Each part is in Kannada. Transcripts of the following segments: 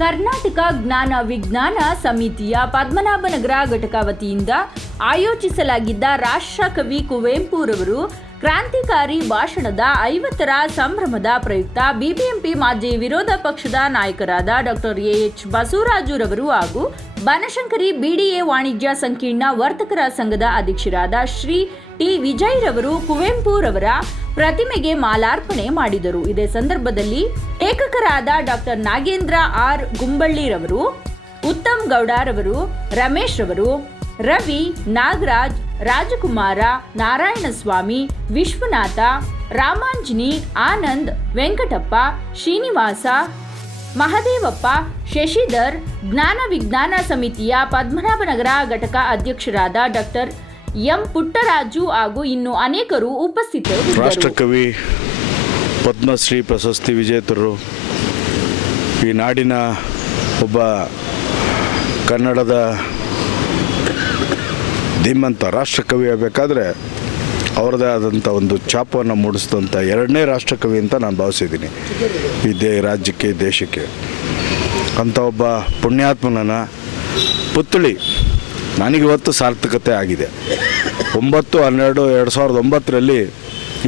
ಕರ್ನಾಟಕ ಜ್ಞಾನ ವಿಜ್ಞಾನ ಸಮಿತಿಯ ಪದ್ಮನಾಭನಗರ ಘಟಕ ವತಿಯಿಂದ ಆಯೋಜಿಸಲಾಗಿದ್ದ ರಾಷ್ಟ್ರಕವಿ ಕುವೆಂಪುರವರು ಕ್ರಾಂತಿಕಾರಿ ಭಾಷಣದ ಐವತ್ತರ ಸಂಭ್ರಮದ ಪ್ರಯುಕ್ತ ಬಿಬಿಎಂಪಿ ಮಾಜಿ ವಿರೋಧ ಪಕ್ಷದ ನಾಯಕರಾದ ಡಾಕ್ಟರ್ ಎಎಚ್ ಬಸವರಾಜುರವರು ಹಾಗೂ ಬನಶಂಕರಿ ಬಿಡಿಎ ವಾಣಿಜ್ಯ ಸಂಕೀರ್ಣ ವರ್ತಕರ ಸಂಘದ ಅಧ್ಯಕ್ಷರಾದ ಶ್ರೀ ಟಿ ವಿಜಯ್ರವರು ಕುವೆಂಪುರವರ ಪ್ರತಿಮೆಗೆ ಮಾಲಾರ್ಪಣೆ ಮಾಡಿದರು. ಇದೇ ಸಂದರ್ಭದಲ್ಲಿ ಲೇಖಕರಾದ ಡಾಕ್ಟರ್ ನಾಗೇಂದ್ರ ಆರ್ ಗುಂಬಳ್ಳಿರವರು, ಉತ್ತಮ್ ಗೌಡರವರು ರಮೇಶ್ ರವರು ರವಿ, ನಾಗರಾಜ್, ರಾಜಕುಮಾರ, ನಾರಾಯಣಸ್ವಾಮಿ, ವಿಶ್ವನಾಥ, ರಾಮಾಂಜನಿ, ಆನಂದ್, ವೆಂಕಟಪ್ಪ, ಶ್ರೀನಿವಾಸ, ಮಹದೇವಪ್ಪ, ಶಶಿಧರ್, ಜ್ಞಾನ ವಿಜ್ಞಾನ ಸಮಿತಿಯ ಪದ್ಮನಾಭನಗರ ಘಟಕ ಅಧ್ಯಕ್ಷರಾದ ಡಾಕ್ಟರ್ ಎಂ ಪುಟ್ಟರಾಜು ಹಾಗೂ ಇನ್ನು ಅನೇಕರು ಉಪಸ್ಥಿತರು ರಾಷ್ಟ್ರಕವಿ ಪದ್ಮಶ್ರೀ ಪ್ರಶಸ್ತಿ ವಿಜೇತರು, ಈ ನಾಡಿನ ಒಬ್ಬ ಕನ್ನಡದ ಧೀಮಂತ ರಾಷ್ಟ್ರಕವಿ ಆಗಬೇಕಾದ್ರೆ ಅವರದೇ ಆದಂಥ ಒಂದು ಛಾಪವನ್ನು ಮೂಡಿಸಿದಂಥ ಎರಡನೇ ರಾಷ್ಟ್ರಕವಿ ಅಂತ ನಾನು ಭಾವಿಸಿದ್ದೀನಿ. ಈ ದೇ, ರಾಜ್ಯಕ್ಕೆ, ದೇಶಕ್ಕೆ. ಅಂಥ ಒಬ್ಬ ಪುಣ್ಯಾತ್ಮನನ್ನು ಪುತ್ಥಳಿ ನನಗಿವತ್ತು ಸಾರ್ಥಕತೆ ಆಗಿದೆ. ಒಂಬತ್ತು, ಹನ್ನೆರಡು, ಎರಡು ಸಾವಿರದ ಒಂಬತ್ತರಲ್ಲಿ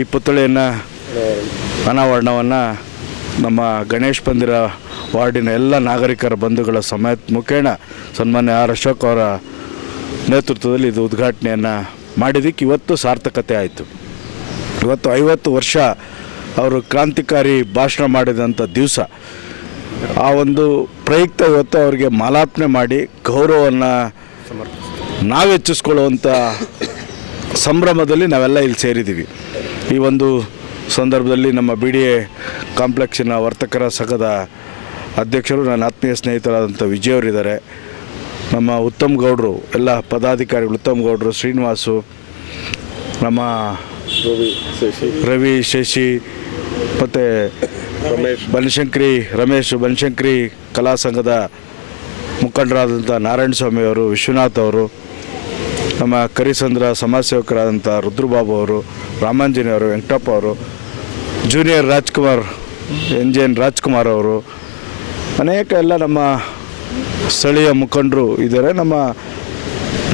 ಈ ಪುತ್ಥಳಿಯನ್ನು ಅನಾವರಣವನ್ನು ನಮ್ಮ ಗಣೇಶ್ ಮಂದಿರ ವಾರ್ಡಿನ ಎಲ್ಲ ನಾಗರಿಕರ ಬಂಧುಗಳ ಸಮೇತ ಮುಖೇಣ ಸನ್ಮಾನ್ಯ ಆರ್ ಅಶೋಕ್ ಅವರ ನೇತೃತ್ವದಲ್ಲಿ ಇದು ಉದ್ಘಾಟನೆಯನ್ನು ಮಾಡಿದ್ದಕ್ಕೆ ಇವತ್ತು ಸಾರ್ಥಕತೆ ಆಯಿತು. ಇವತ್ತು ಐವತ್ತು ವರ್ಷ ಅವರು ಕ್ರಾಂತಿಕಾರಿ ಭಾಷಣ ಮಾಡಿದಂಥ ದಿವಸ, ಆ ಒಂದು ಪ್ರಯುಕ್ತ ಇವತ್ತು ಅವರಿಗೆ ಮಾಲಾರ್ಪಣೆ ಮಾಡಿ ಗೌರವವನ್ನು ನಾವು ಹೆಚ್ಚಿಸ್ಕೊಳ್ಳುವಂಥ ಸಂಭ್ರಮದಲ್ಲಿ ನಾವೆಲ್ಲ ಇಲ್ಲಿ ಸೇರಿದ್ದೀವಿ. ಈ ಒಂದು ಸಂದರ್ಭದಲ್ಲಿ ನಮ್ಮ ಬಿ ಡಿ ಎ ಕಾಂಪ್ಲೆಕ್ಸಿನ ವರ್ತಕರ ಸಂಘದ ಅಧ್ಯಕ್ಷರು, ನನ್ನ ಆತ್ಮೀಯ ಸ್ನೇಹಿತರಾದಂಥ ವಿಜಯ್ ಅವರಿದ್ದಾರೆ. ನಮ್ಮ ಉತ್ತಮ್ ಗೌಡರು ಎಲ್ಲ ಪದಾಧಿಕಾರಿಗಳು ಉತ್ತಮ್ ಗೌಡರು ಶ್ರೀನಿವಾಸು ನಮ್ಮ ರವಿ ಶಶಿ. ಮತ್ತು ಬನಶಂಕರಿ ರಮೇಶ್ ಬನಶಂಕರಿ ಕಲಾ ಸಂಘದ ಮುಖಂಡರಾದಂಥ ನಾರಾಯಣ ಸ್ವಾಮಿ ಅವರು ವಿಶ್ವನಾಥ್ ಅವರು ನಮ್ಮ ಕರಿಸಂದ್ರ ಸಮಾಜ ಸೇವಕರಾದಂಥ ರುದ್ರಬಾಬು ಅವರು ರಾಮಾಂಜನಿ ಅವರು ವೆಂಕಟಪ್ಪ ಅವರು junior Rajkumar N J N Rajkumar ಅವರು ಅನೇಕ ಎಲ್ಲ ನಮ್ಮ ಸ್ಥಳೀಯ ಮುಖಂಡರು ಇದ್ದಾರೆ. ನಮ್ಮ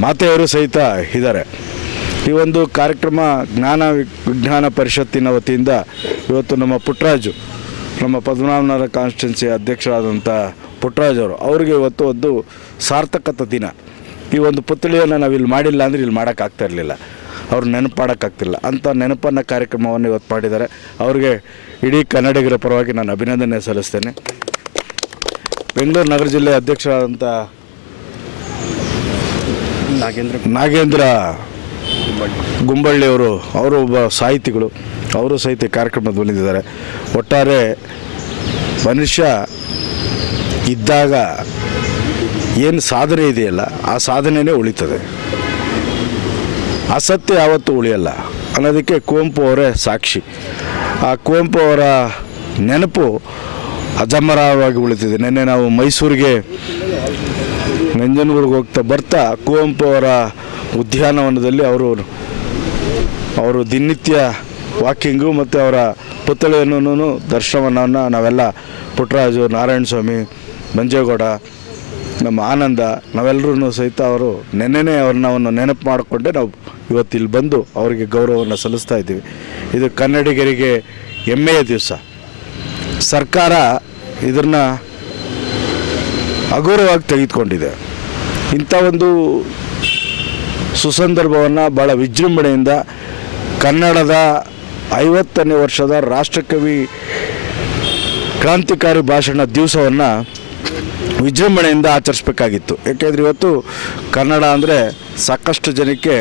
ಮಾತೆಯವರು ಸಹಿತ ಇದ್ದಾರೆ. ಈ ಒಂದು ಕಾರ್ಯಕ್ರಮ ಜ್ಞಾನ ವಿಜ್ಞಾನ ಪರಿಷತ್ತಿನ ವತಿಯಿಂದ ಇವತ್ತು ನಮ್ಮ ಪುಟ್ಟರಾಜು ನಮ್ಮ ಪದ್ಮನಾಭನಗರ ಕಾನ್ಸ್ಟಿಟ್ಯೂನ್ಸಿ ಅಧ್ಯಕ್ಷರಾದಂಥ ಪುಟ್ಟರಾಜ್ ಅವರು, ಅವ್ರಿಗೆ ಇವತ್ತು ಒಂದು ಸಾರ್ಥಕತ ದಿನ. ಈ ಒಂದು ಪುತ್ಥಳಿಯನ್ನು ನಾವು ಇಲ್ಲಿ ಮಾಡಿಲ್ಲ ಅಂದರೆ ಇಲ್ಲಿ ಮಾಡೋಕ್ಕಾಗ್ತಾ ಇರಲಿಲ್ಲ. ಅವ್ರು ನೆನಪು ಮಾಡೋಕ್ಕಾಗ್ತಿಲ್ಲ ಅಂಥ ನೆನಪನ್ನು ಕಾರ್ಯಕ್ರಮವನ್ನು ಇವತ್ತು ಮಾಡಿದ್ದಾರೆ. ಅವ್ರಿಗೆ ಇಡೀ ಕನ್ನಡಿಗರ ಪರವಾಗಿ ನಾನು ಅಭಿನಂದನೆ ಸಲ್ಲಿಸ್ತೇನೆ. ಬೆಂಗಳೂರು ನಗರ ಜಿಲ್ಲೆ ಅಧ್ಯಕ್ಷರಾದಂಥ ನಾಗೇಂದ್ರ ನಾಗೇಂದ್ರ ಗುಂಬಳ್ಳಿಯವರು ಅವರು ಒಬ್ಬ ಸಾಹಿತಿಗಳು. ಅವರು ಸಹಿತ ಕಾರ್ಯಕ್ರಮದಲ್ಲಿ ಬಂದಿದ್ದಾರೆ. ಒಟ್ಟಾರೆ ಮನುಷ್ಯ ಇದ್ದಾಗ ಏನು ಸಾಧನೆ ಇದೆಯಲ್ಲ ಆ ಸಾಧನೆಯೇ ಉಳಿತದೆ. ಅಸತ್ಯ ಯಾವತ್ತೂ ಉಳಿಯಲ್ಲ. ಅನ್ನೋದಕ್ಕೆ ಕುವೆಂಪು ಅವರೇ ಸಾಕ್ಷಿ. ಆ ಕುವೆಂಪು ಅವರ ನೆನಪು ಅಜಮರವಾಗಿ ಉಳಿತಿದೆ. ನಿನ್ನೆ ನಾವು ಮೈಸೂರಿಗೆ ನಂಜನಗೂಡಿಗೆ ಹೋಗ್ತಾ ಬರ್ತಾ ಕುವೆಂಪು ಅವರ ಉದ್ಯಾನವನದಲ್ಲಿ ಅವರು ಅವರು ದಿನನಿತ್ಯ ವಾಕಿಂಗು ಮತ್ತು ಅವರ ಪುತ್ಥಳಿಯನ್ನು ದರ್ಶನವನ್ನು ನಾವೆಲ್ಲ ಪುಟ್ಟರಾಜು ನಾರಾಯಣ ಸ್ವಾಮಿ, ಮಂಜೇಗೌಡ, ನಮ್ಮ ಆನಂದ ನಾವೆಲ್ಲರೂ ಸಹಿತ ಅವರು ನೆನ್ನೆನೇ ಅವ್ರನ್ನ ಒಂದು ನೆನಪು ಮಾಡಿಕೊಂಡೆ ನಾವು ಇವತ್ತು ಇಲ್ಲಿ ಬಂದು ಅವರಿಗೆ ಗೌರವವನ್ನು ಸಲ್ಲಿಸ್ತಾ ಇದ್ದೀವಿ. ಇದು ಕನ್ನಡಿಗರಿಗೆ ಹೆಮ್ಮೆಯ ದಿವಸ. ಸರ್ಕಾರ ಇದನ್ನು ಅಗೌರವಾಗಿ ತೆಗೆದುಕೊಂಡಿದೆ. ಇಂಥ ಒಂದು ಸುಸಂದರ್ಭವನ್ನು ಭಾಳ ವಿಜೃಂಭಣೆಯಿಂದ ಕನ್ನಡದ ಐವತ್ತನೇ ವರ್ಷದ ರಾಷ್ಟ್ರಕವಿ ಕ್ರಾಂತಿಕಾರಿ ಭಾಷಣ ದಿವಸವನ್ನು ವಿಜೃಂಭಣೆಯಿಂದ ಆಚರಿಸ್ಬೇಕಾಗಿತ್ತು. ಯಾಕೆಂದರೆ ಇವತ್ತು ಕನ್ನಡ ಅಂದರೆ ಸಾಕಷ್ಟು ಜನಕ್ಕೆ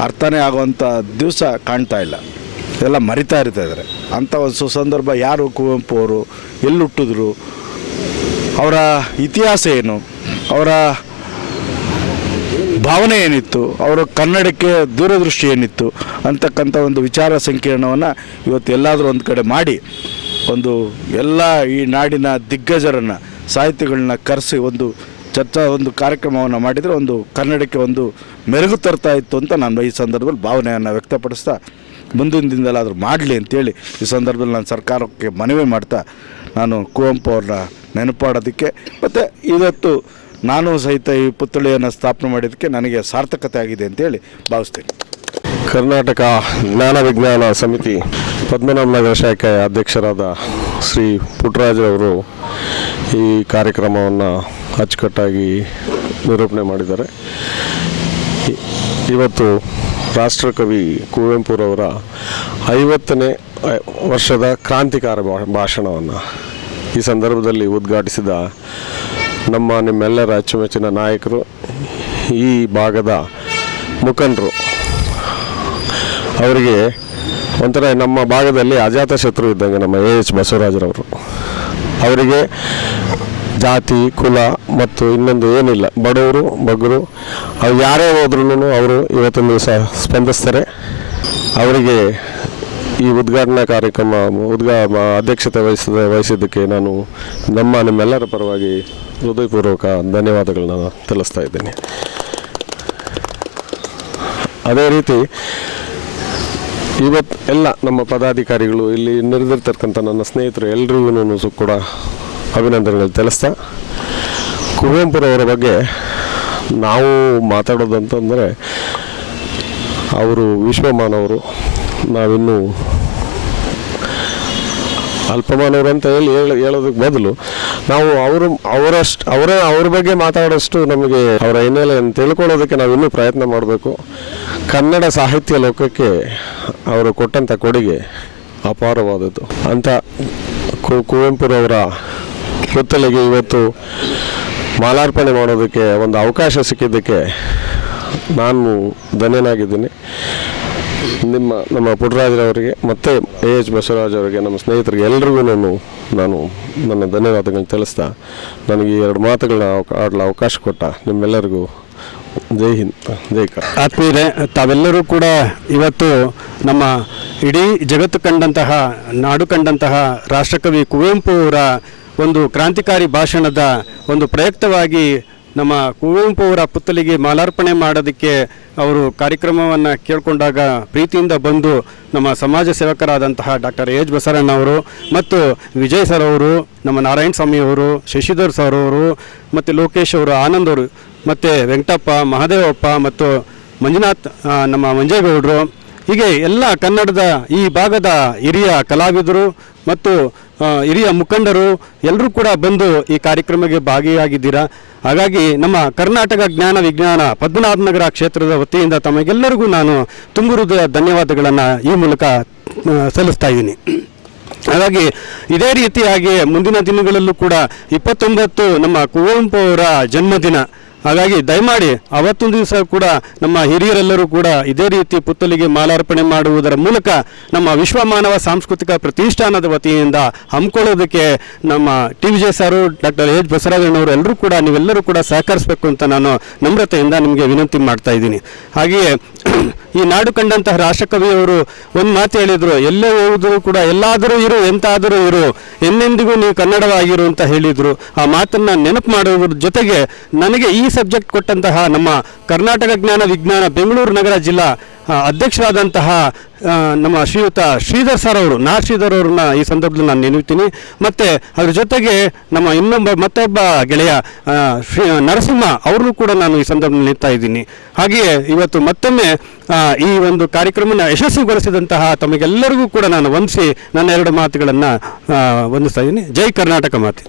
ಅರ್ಥನೇ ಆಗುವಂಥ ದಿವಸ ಕಾಣ್ತಾ ಇಲ್ಲ. ಎಲ್ಲ ಮರಿತಾ ಇರ್ತಾ ಇದ್ದಾರೆ. ಅಂಥ ಒಂದು ಸುಸಂದರ್ಭ ಯಾರು ಕುವೆಂಪು ಅವರು ಎಲ್ಲಿ ಹುಟ್ಟಿದ್ರು ಅವರ ಇತಿಹಾಸ ಏನು? ಅವರ ಭಾವನೆ ಏನಿತ್ತು? ಅವರ ಕನ್ನಡಕ್ಕೆ ದೂರದೃಷ್ಟಿ ಏನಿತ್ತು? ಅಂತಕ್ಕಂಥ ಒಂದು ವಿಚಾರ ಸಂಕೀರ್ಣವನ್ನು ಇವತ್ತು ಎಲ್ಲಾದರೂ ಒಂದು ಕಡೆ ಮಾಡಿ ಒಂದು ಎಲ್ಲ ಈ ನಾಡಿನ ದಿಗ್ಗಜರನ್ನು, ಸಾಹಿತಿಗಳನ್ನ ಕರೆಸಿ ಒಂದು ಚರ್ಚಾ ಒಂದು ಕಾರ್ಯಕ್ರಮವನ್ನು ಮಾಡಿದರೆ ಒಂದು ಕನ್ನಡಕ್ಕೆ ಒಂದು ಮೆರುಗು ತರ್ತಾ ಇತ್ತು ಅಂತ ನಾನು ಈ ಸಂದರ್ಭದಲ್ಲಿ ಭಾವನೆಯನ್ನು ವ್ಯಕ್ತಪಡಿಸ್ತಾ ಮುಂದಿನ ದಿನದಲ್ಲಾದರೂ ಮಾಡಲಿ ಅಂತೇಳಿ ಈ ಸಂದರ್ಭದಲ್ಲಿ ನಾನು ಸರ್ಕಾರಕ್ಕೆ ಮನವಿ ಮಾಡ್ತಾ ನಾನು ಕುವೆಂಪು ಅವ್ರನ್ನ ನೆನಪಾಡೋದಕ್ಕೆ ಮತ್ತು ಇವತ್ತು ನಾನು ಸಹಿತ ಈ ಪುತ್ಥಳಿಯನ್ನು ಸ್ಥಾಪನೆ ಮಾಡಿದ್ದಕ್ಕೆ ನನಗೆ ಸಾರ್ಥಕತೆ ಆಗಿದೆ ಅಂತೇಳಿ ಭಾವಿಸ್ತೇನೆ. ಕರ್ನಾಟಕ ಜ್ಞಾನ ವಿಜ್ಞಾನ ಸಮಿತಿ ಪದ್ಮನಾಭನಗರ ಶಾಖೆಯ ಅಧ್ಯಕ್ಷರಾದ ಶ್ರೀ ಪುಟ್ಟರಾಜರವರು ಈ ಕಾರ್ಯಕ್ರಮವನ್ನು ಅಚ್ಚುಕಟ್ಟಾಗಿ ನಿರೂಪಣೆ ಮಾಡಿದ್ದಾರೆ. ಇವತ್ತು ರಾಷ್ಟ್ರಕವಿ ಕುವೆಂಪುರವರ ಐವತ್ತನೇ ವರ್ಷದ ಕ್ರಾಂತಿಕಾರ ಭಾಷಣವನ್ನು ಈ ಸಂದರ್ಭದಲ್ಲಿ ಉದ್ಘಾಟಿಸಿದ ನಮ್ಮ ನಿಮ್ಮೆಲ್ಲರ ಅಚ್ಚುಮೆಚ್ಚಿನ ನಾಯಕರು, ಈ ಭಾಗದ ಮುಖಂಡರು. ಅವರಿಗೆ ಒಂಥರ ನಮ್ಮ ಭಾಗದಲ್ಲಿ ಅಜಾತ ಶತ್ರು ಇದ್ದಂಗೆ ನಮ್ಮ ಎ ಎಚ್ ಬಸವರಾಜರವರು. ಅವರಿಗೆ ಜಾತಿ, ಕುಲ ಮತ್ತು ಇನ್ನೊಂದು ಏನಿಲ್ಲ. ಬಡವರು, ಬಗ್ಗರು, ಅವ್ರು ಯಾರೇ ಹೋದ್ರೂ ಅವರು ಇವತ್ತಿನ ದಿವಸ ಸ್ಪಂದಿಸ್ತಾರೆ. ಅವರಿಗೆ ಈ ಉದ್ಘಾಟನಾ ಕಾರ್ಯಕ್ರಮ ಉದ್ಘಾ ಅಧ್ಯಕ್ಷತೆ ವಹಿಸಿದ, ವಹಿಸಿದ್ದಕ್ಕೆ ನಾನು ನಮ್ಮ ನಿಮ್ಮೆಲ್ಲರ ಪರವಾಗಿ ಹೃದಯಪೂರ್ವಕ ಧನ್ಯವಾದಗಳನ್ನ ತಿಳಿಸ್ತಾ ಇದ್ದೇನೆ. ಅದೇ ರೀತಿ ಇವತ್ತು ಎಲ್ಲ ನಮ್ಮ ಪದಾಧಿಕಾರಿಗಳು, ಇಲ್ಲಿ ನೆರೆದಿರ್ತಕ್ಕಂಥ ನನ್ನ ಸ್ನೇಹಿತರು ಎಲ್ರಿಗೂ ಕೂಡ ಅಭಿನಂದನೆಗಳು. ತಿಳಿಸ್ತಾ, ಕುವೆಂಪುರವರ ಬಗ್ಗೆ ನಾವು ಮಾತಾಡೋದು ಅಂತಂದರೆ ಅವರು ವಿಶ್ವಮಾನವರು. ನಾವಿನ್ನೂ ಅಲ್ಪಮಾನವರು ಅಂತ ಹೇಳಿ ಹೇಳ, ಹೇಳೋದಕ್ಕೆ ಬದಲು, ನಾವು ಅವರು, ಅವರಷ್ಟು, ಅವರ ಅವ್ರ ಬಗ್ಗೆ ಮಾತಾಡೋಷ್ಟು ನಮಗೆ ಅವರ ಹಿನ್ನೆಲೆಯನ್ನು ತಿಳ್ಕೊಳ್ಳೋದಕ್ಕೆ ನಾವು ಇನ್ನೂ ಪ್ರಯತ್ನ ಮಾಡಬೇಕು. ಕನ್ನಡ ಸಾಹಿತ್ಯ ಲೋಕಕ್ಕೆ ಅವರು ಕೊಟ್ಟಂಥ ಕೊಡುಗೆ ಅಪಾರವಾದದ್ದು. ಅಂತ ಕುವೆಂಪುರವರ ಪುತ್ಥಳಿಗೆ ಇವತ್ತು ಮಾಲಾರ್ಪಣೆ ಮಾಡೋದಕ್ಕೆ ಒಂದು ಅವಕಾಶ ಸಿಕ್ಕಿದ್ದಕ್ಕೆ ನಾನು ಧನ್ಯನಾಗಿದ್ದೀನಿ. ನಿಮ್ಮ, ನಮ್ಮ ಪುಟ್ಟರಾಜರವರಿಗೆ ಮತ್ತು ಎ ಎಚ್ ಬಸವರಾಜ್ ಅವರಿಗೆ, ನಮ್ಮ ಸ್ನೇಹಿತರಿಗೆ ಎಲ್ರಿಗೂ ನಾನು ನಾನು ನನ್ನ ಧನ್ಯವಾದಗಳನ್ನ ತಿಳಿಸ್ತಾ, ನನಗೆ ಎರಡು ಮಾತುಗಳನ್ನ ಆಡಲು ಅವಕಾಶ ಕೊಟ್ಟ ನಿಮ್ಮೆಲ್ಲರಿಗೂ ಜೈ ಹಿಂದ್, ಜೈ ಕ ಆತ್ಮೀಯರೇ, ತಾವೆಲ್ಲರೂ ಕೂಡ ಇವತ್ತು ನಮ್ಮ ಇಡೀ ಜಗತ್ತು ಕಂಡಂತಹ, ನಾಡು ಕಂಡಂತಹ ರಾಷ್ಟ್ರಕವಿ ಕುವೆಂಪು ಅವರ ಒಂದು ಕ್ರಾಂತಿಕಾರಿ ಭಾಷಣದ ಒಂದು ಪ್ರಯುಕ್ತವಾಗಿ ನಮ್ಮ ಕುವೆಂಪು ಅವರ ಪುತ್ತಲಿಗೆ ಮಾಲಾರ್ಪಣೆ ಮಾಡೋದಕ್ಕೆ ಅವರು ಕಾರ್ಯಕ್ರಮವನ್ನು ಕೇಳಿಕೊಂಡಾಗ ಪ್ರೀತಿಯಿಂದ ಬಂದು ನಮ್ಮ ಸಮಾಜ ಸೇವಕರಾದಂತಹ ಡಾಕ್ಟರ್ ಎಚ್ ಬಸರಣ್ಣವರು ಮತ್ತು ವಿಜಯ್ ಸರ್ ಅವರು, ನಮ್ಮ ನಾರಾಯಣ ಸ್ವಾಮಿ ಅವರು, ಶಶಿಧರ್ ಸರ್ ಅವರು ಮತ್ತು ಲೋಕೇಶ್ ಅವರು, ಆನಂದ್ ಅವರು ಮತ್ತು ವೆಂಕಟಪ್ಪ, ಮಹದೇವಪ್ಪ ಮತ್ತು ಮಂಜುನಾಥ್ ನಮ್ಮ ಮಂಜೇಗೌಡರು ಹೀಗೆ ಎಲ್ಲ ಕನ್ನಡದ ಈ ಭಾಗದ ಹಿರಿಯ ಕಲಾವಿದರು ಮತ್ತು ಹಿರಿಯ ಮುಖಂಡರು ಎಲ್ಲರೂ ಕೂಡ ಬಂದು ಈ ಕಾರ್ಯಕ್ರಮಕ್ಕೆ ಭಾಗಿಯಾಗಿದ್ದೀರಾ? ಹಾಗಾಗಿ ನಮ್ಮ ಕರ್ನಾಟಕ ಜ್ಞಾನ ವಿಜ್ಞಾನ ಪದ್ಮನಾಭನಗರ ಕ್ಷೇತ್ರದ ವತಿಯಿಂದ ತಮಗೆಲ್ಲರಿಗೂ ನಾನು ತುಂಬು ಧನ್ಯವಾದಗಳನ್ನು ಈ ಮೂಲಕ ಸಲ್ಲಿಸ್ತಾ ಇದ್ದೀನಿ. ಹಾಗಾಗಿ ಇದೇ ರೀತಿಯಾಗಿ ಮುಂದಿನ ದಿನಗಳಲ್ಲೂ ಕೂಡ ಇಪ್ಪತ್ತೊಂಬತ್ತು ನಮ್ಮ ಕುವೆಂಪು ಅವರ ಜನ್ಮದಿನ ಹಾಗಾಗಿ ದಯಮಾಡಿ ಅವತ್ತೊಂದು ದಿವಸ ಕೂಡ ನಮ್ಮ ಹಿರಿಯರೆಲ್ಲರೂ ಕೂಡ ಇದೇ ರೀತಿ ಪುತ್ತಲಿಗೆ ಮಾಲಾರ್ಪಣೆ ಮಾಡುವುದರ ಮೂಲಕ ನಮ್ಮ ವಿಶ್ವ ಮಾನವ ಸಾಂಸ್ಕೃತಿಕ ಪ್ರತಿಷ್ಠಾನದ ವತಿಯಿಂದ ಹಮ್ಮಿಕೊಳ್ಳೋದಕ್ಕೆ ನಮ್ಮ ಟಿ ವಿಜಯ ಸಾರು, ಡಾಕ್ಟರ್ ಎಚ್. ಬಸವರಾಜಣ್ಣವರು ಎಲ್ಲರೂ ಕೂಡ ನೀವೆಲ್ಲರೂ ಕೂಡ ಸಹಕರಿಸಬೇಕು ಅಂತ ನಾನು ನಮ್ರತೆಯಿಂದ ನಿಮಗೆ ವಿನಂತಿ ಮಾಡ್ತಾ ಇದ್ದೀನಿ. ಹಾಗೆಯೇ ಈ ನಾಡು ಕಂಡಂತಹ ರಾಷ್ಟ್ರಕವಿಯವರು ಒಂದು ಮಾತು ಹೇಳಿದರು, ಎಲ್ಲೇ ಹೋದರೂ ಕೂಡ ಎಲ್ಲಾದರೂ ಇರು, ಎಂತಾದರೂ ಇರು ಎಂದೆಂದಿಗೂ ನೀವು ಕನ್ನಡವಾಗಿರು ಅಂತ ಹೇಳಿದರು. ಆ ಮಾತನ್ನು ನೆನಪು ಮಾಡುವುದ್ರ ಜೊತೆಗೆ ನನಗೆ ಈ ಸಬ್ಜೆಕ್ಟ್ ಕೊಟ್ಟಂತಹ ನಮ್ಮ ಕರ್ನಾಟಕ ಜ್ಞಾನ ವಿಜ್ಞಾನ ಬೆಂಗಳೂರು ನಗರ ಜಿಲ್ಲಾ ಅಧ್ಯಕ್ಷರಾದಂತಹ ನಮ್ಮ ಶ್ರೀಯುತ ಶ್ರೀಧರ್ ಸರ್ ಅವರು, ನಾ ಶ್ರೀಧರ್ ಅವ್ರನ್ನ ಈ ಸಂದರ್ಭದಲ್ಲಿ ನಾನು ನೆನೆಯುತ್ತೀನಿ ಮತ್ತು ಅದ್ರ ಜೊತೆಗೆ ನಮ್ಮ ಇನ್ನೊಬ್ಬ, ಮತ್ತೊಬ್ಬ ಗೆಳೆಯ ಶ್ರೀ, ನರಸಿಂಹ ಅವ್ರನ್ನೂ ಕೂಡ ನಾನು ಈ ಸಂದರ್ಭದಲ್ಲಿ ನಿಲ್ತಾ ಇದ್ದೀನಿ. ಹಾಗೆಯೇ ಇವತ್ತು ಮತ್ತೊಮ್ಮೆ ಈ ಒಂದು ಕಾರ್ಯಕ್ರಮನ ಯಶಸ್ವಿಗೊಳಿಸಿದಂತಹ ತಮಗೆಲ್ಲರಿಗೂ ಕೂಡ ನಾನು ವಂದಿಸಿ ನನ್ನ ಎರಡು ಮಾತುಗಳನ್ನು ವಂದಿಸ್ತಾ ಇದ್ದೀನಿ. ಜೈ ಕರ್ನಾಟಕ ಮಾತೆ.